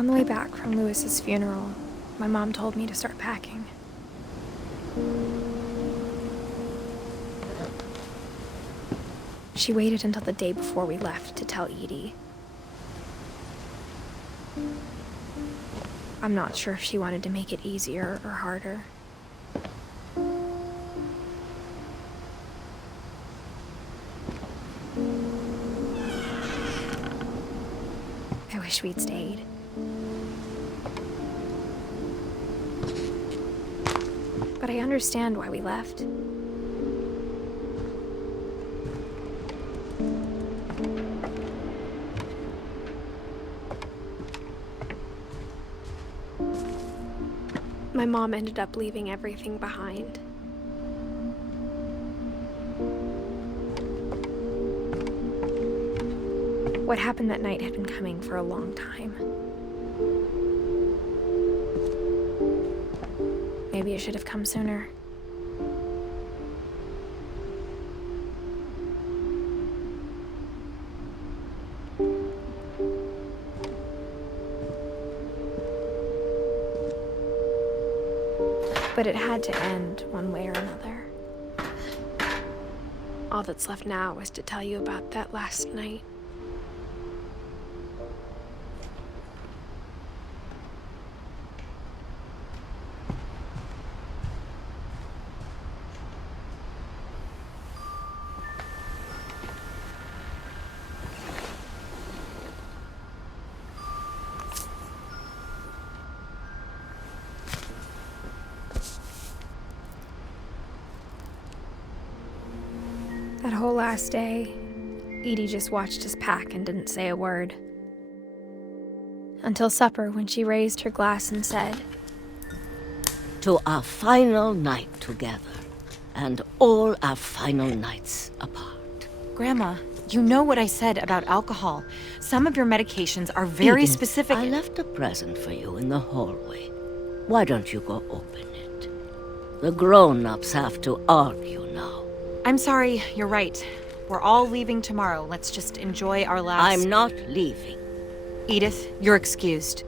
On the way back from Lewis's funeral, my mom told me to start packing. She waited until the day before we left to tell Edie. I'm not sure if she wanted to make it easier or harder. I wish we'd stayed. But I understand why we left. My mom ended up leaving everything behind. What happened that night had been coming for a long time. Maybe it should have come sooner. But it had to end one way or another. All that's left now is to tell you about that last night. That whole last day, Edie just watched us pack and didn't say a word. Until supper, when she raised her glass and said, "To our final night together, and all our final nights apart." Grandma, you know what I said about alcohol. Some of your medications are very Edith, specific. I left a present for you in the hallway. Why don't you go open it? The grown-ups have to argue now. I'm sorry, you're right. We're all leaving tomorrow. Let's just enjoy our last... I'm not leaving. Edith, you're excused.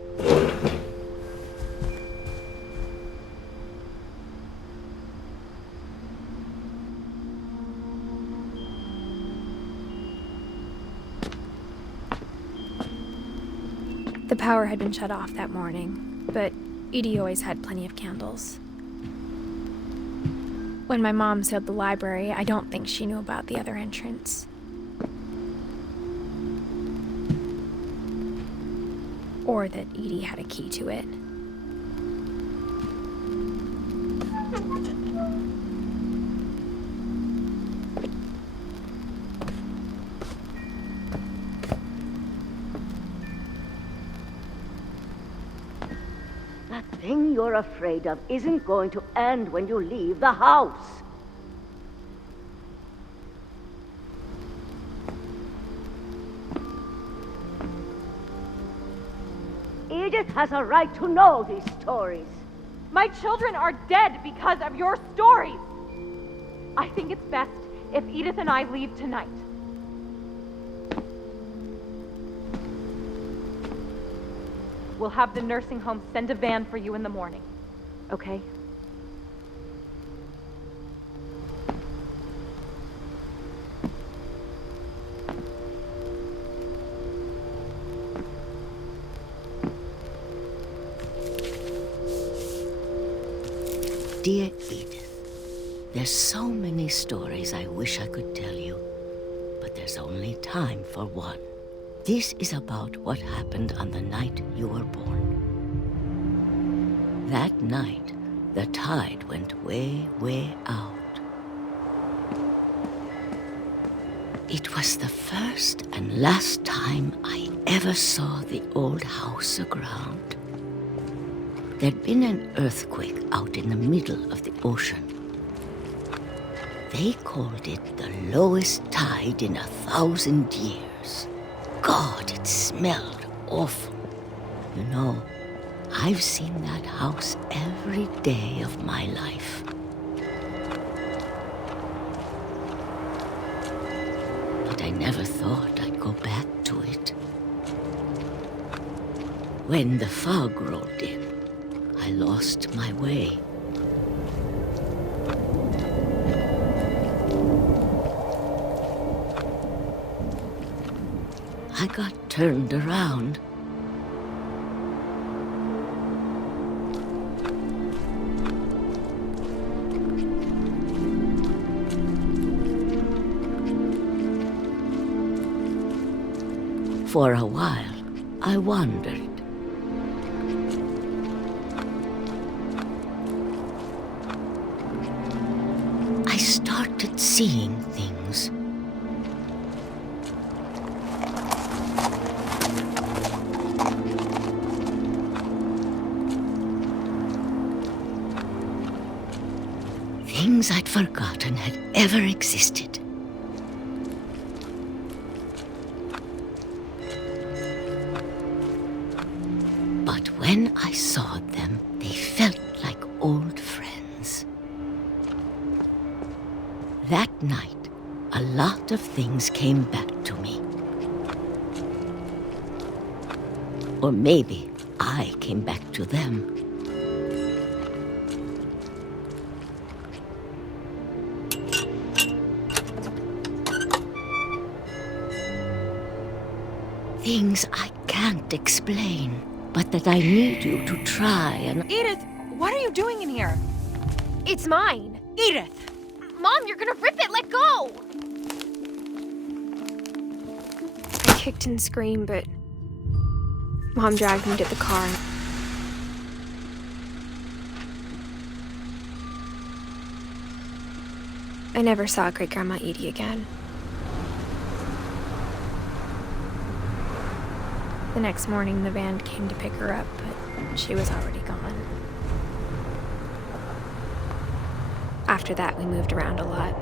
The power had been shut off that morning, but Edie always had plenty of candles. When my mom sealed the library, I don't think she knew about the other entrance. Or that Edie had a key to it. That thing you're afraid of isn't going to end when you leave the house. Edith has a right to know these stories. My children are dead because of your stories. I think it's best if Edith and I leave tonight. We'll have the nursing home send a van for you in the morning, okay? Dear Edith, there's so many stories I wish I could tell you, but there's only time for one. This is about what happened on the night you were born. That night, the tide went way, way out. It was the first and last time I ever saw the old house aground. There'd been an earthquake out in the middle of the ocean. They called it the lowest tide in 1,000 years. God, it smelled awful. You know, I've seen that house every day of my life. But I never thought I'd go back to it. when the fog rolled in, I lost my way. I got turned around. For a while, I wandered. I started seeing things. Things I'd forgotten had ever existed. But when I saw them, they felt like old friends. That night, a lot of things came back to me. Or maybe I came back to them. Things I can't explain, but that I need you to try and... Edith, what are you doing in here? It's mine. Edith! Mom, you're gonna rip it! Let go! I kicked and screamed, but Mom dragged me to the car. I never saw Great-Grandma Edie again. The next morning, the van came to pick her up, but she was already gone. After that, we moved around a lot.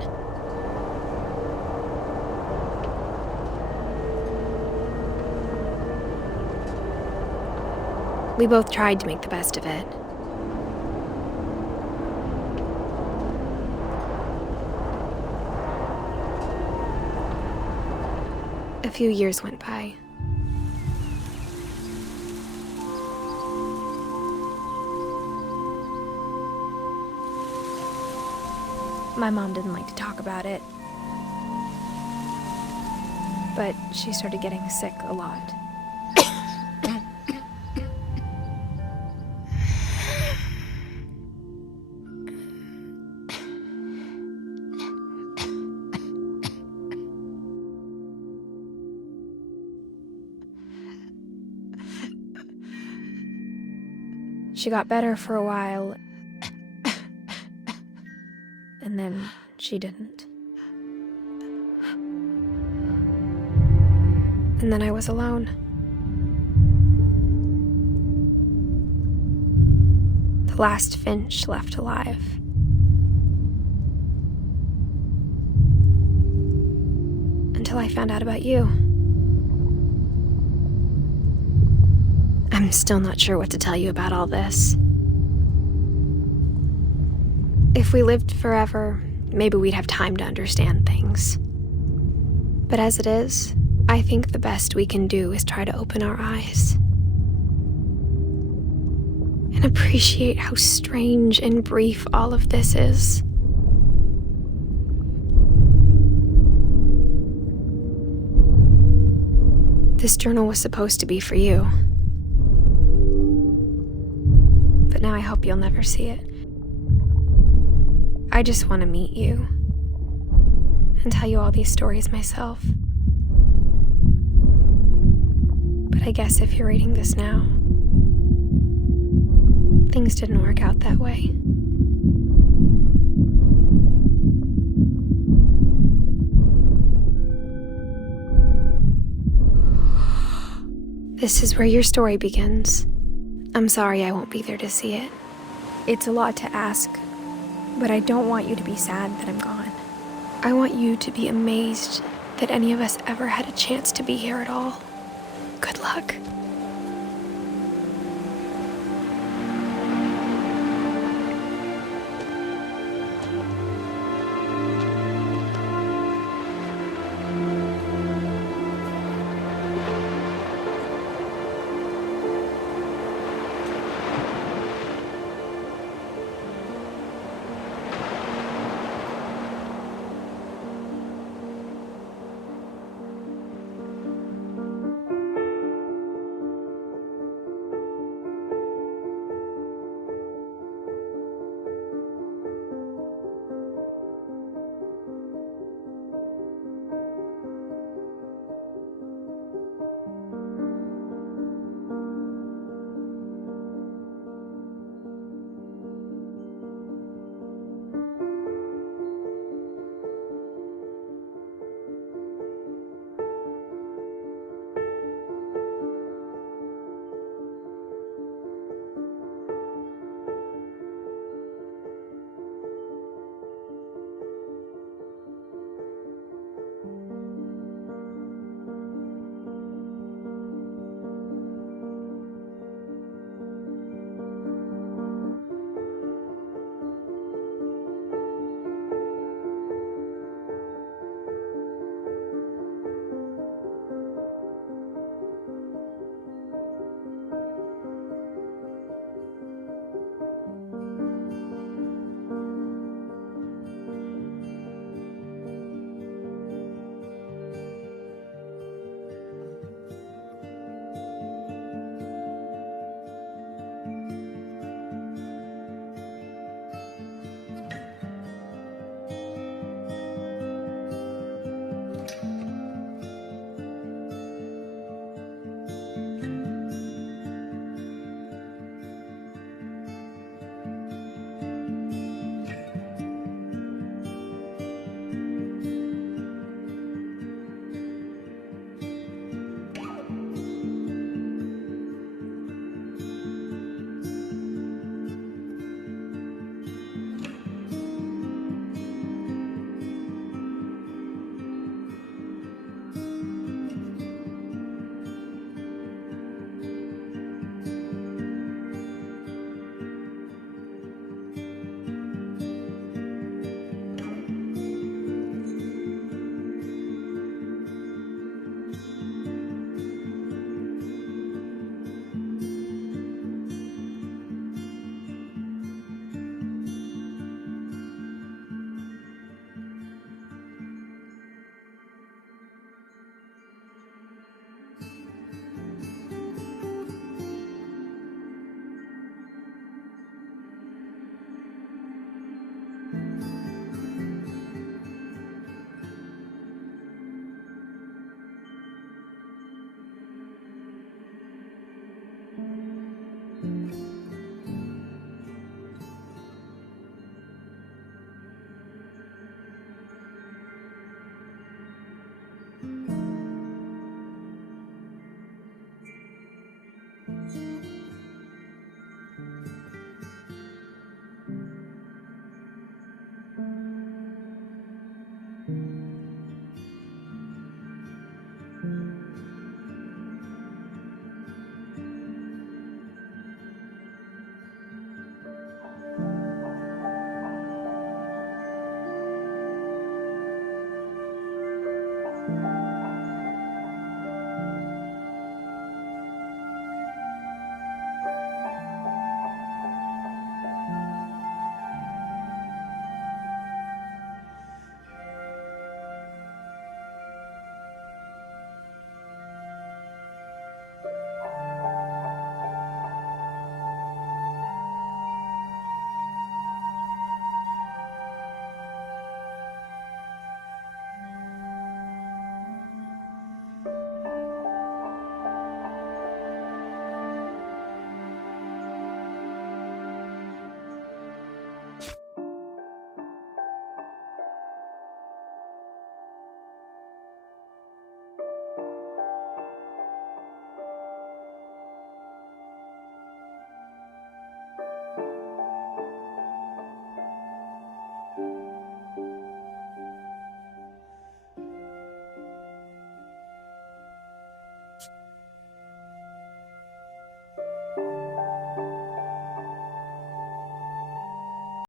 We both tried to make the best of it. A few years went by. My mom didn't like to talk about it, but she started getting sick a lot. She got better for a while, and then she didn't. And then I was alone. The last Finch left alive. Until I found out about you. I'm still not sure what to tell you about all this. If we lived forever, maybe we'd have time to understand things. But as it is, I think the best we can do is try to open our eyes. And appreciate how strange and brief all of this is. This journal was supposed to be for you. But now I hope you'll never see it. I just want to meet you and tell you all these stories myself. But I guess if you're reading this now, things didn't work out that way. This is where your story begins. I'm sorry I won't be there to see it. It's a lot to ask, but I don't want you to be sad that I'm gone. I want you to be amazed that any of us ever had a chance to be here at all. Good luck.